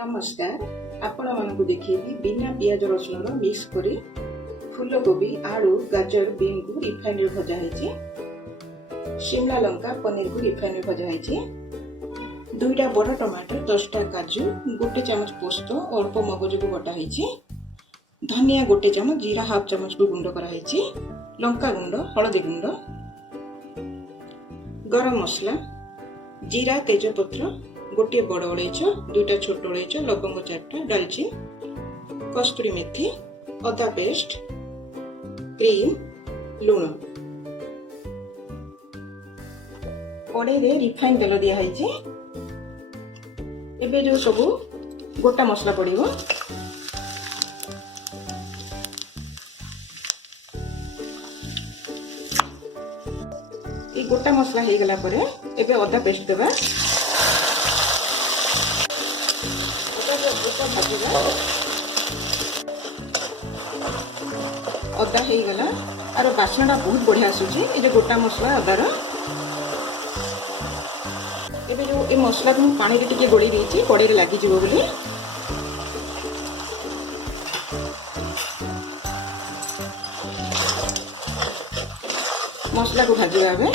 नमस्कार आपण मानक देखिए बिना पियाज रसुन मिक्स करी फूलकोबी आलू गाजर बीन को रिफाइन रे भजा है। शिमला लंका पनीर को रिफाइन रे भजा है। 2टा बड़ टमाटर 10टा काजू 1 चमच पोस्त अल्प मगज को बटा है। धनिया 1 चमच जीरा हाफ चमच को गुंड करा है। लंका गुंड हलदी गुंड गरम मसला जीरा तेजपत्र 1 बड़ अलैच 2टा छोट अलैच लवंग 4टा दालचीनी कस्तूरी मेथी अदा पेस्ट क्रीम लुण कड़े रे रिफाइन तेल दिया है। एबे जो सब गोटा मसला पड़िबो ये गोटा मसला हो गला परे एबे अदा पेस्ट देबा। अदा हो गला आर बास्ना बहुत बढ़िया आसूची ये गोटा मसला अदार। एबे जो ए मसला को पानी रे टिके गोली देछि कड़े रे लागि जिवो बोली मसला को भाजिबा। एबे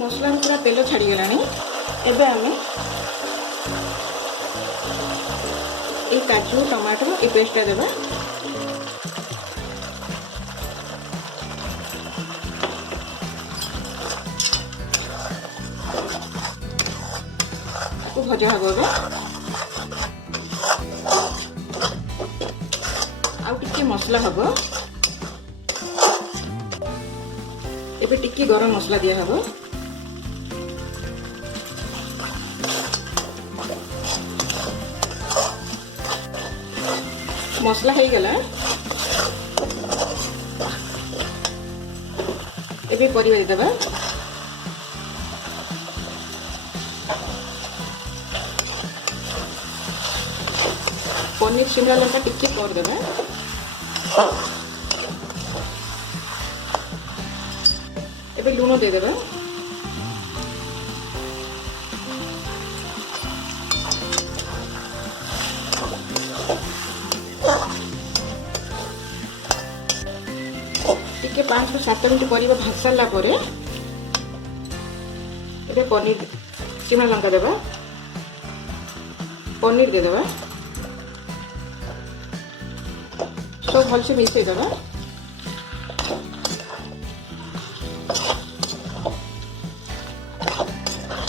मसला पूरा तेल छाड़ी गलानी। एबे हमें ये काजू टमाटर ये पेस्ट देबा। को भजा हबो। आउ टिके मसला हबो। एबे टिके गरम मसला दिया हबो। मसला हो गला एबे परिवा देबा। पनीर शिमला लंका टिके कर देबा। एबे लूण दे देबा। टिके 5 ରୁ 7 मिनट परिवा भाज सारला परे एबे पनीर शिमला लंका देबा। पनीर दे देबा। सब भल से मिक्स देबा।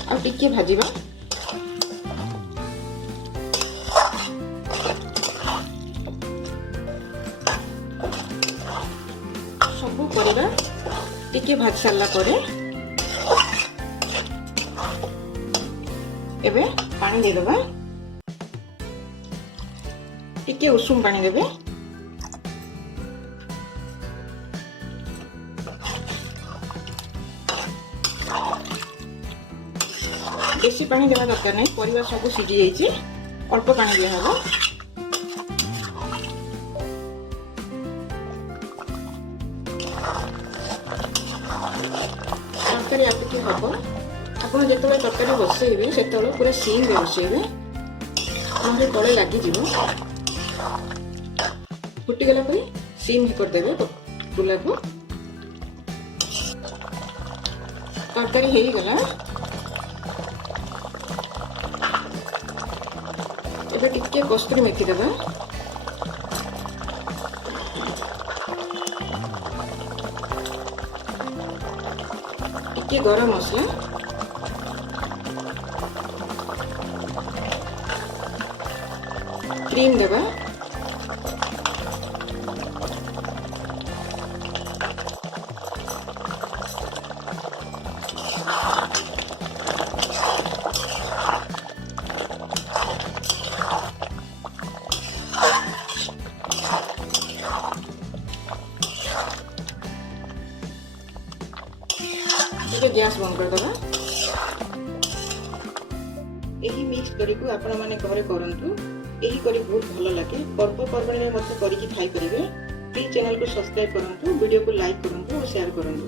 आ टिके भाजीबा। सब परिवा टिके भाज सारला परे एबे पानी दे देबा। टिके उषुम पानी देबे। बेसी पानी देवा दरकार नहीं परिवा सब सिझी जाइए अल्प पानी दिया हबो। तरकारी आपके हम आप जो तरकारी बसइबे से पूरा सीम रे बसइबे ना तले लगिज। फुटीगला सीम ही करदे चूल्हा को। तरकारी हो गला एबे टिके कस्तूरी मेथी देबा। टिके गरम मसला क्रीम देबा। गैस बंद कर देबा। यही मिक्स करी को आपण माने घरे करंतु। यही करी बहुत भलो लागे। पर्वपर्वाणी में मत करी खाई परिबे। प्लीज चैनल को सब्सक्राइब करंतु वीडियो को लाइक करंतु और शेयर करंतु।